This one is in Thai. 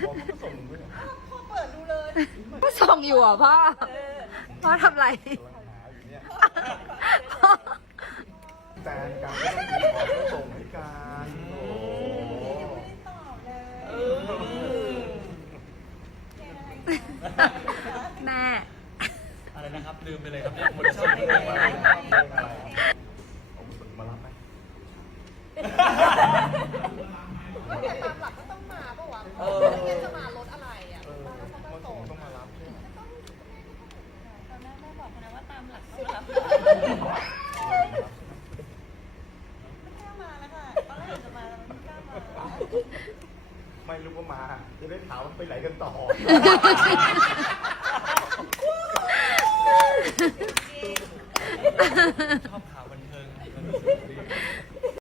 พ่อเปิดดูเลยพ่อส่งอยู่อะพ่อพ่อทำไรพ่อแฟนกันก็อส่งให้กันโอ้โหเออแม่ อะไรนะครับลืมไปเลยครับหมดช่องเลยผมฝึมารับไหมก็แต่ตามหลักก็ต้องมาปะวะ ม่งั้นจะมารถอะไรอะเออมาแล้วเขามามาส่ส่งงต้องมารับใช่ไหมตอนแรกแม่บอกนะว่าตามหลักต้องรับไม่กล้ามาแล้วค่ะตอนแรกจะมาแล้วไม่กล้ามาไม่รู้ว่ามาจะได้ถามว่าไปไหนกันต่อเ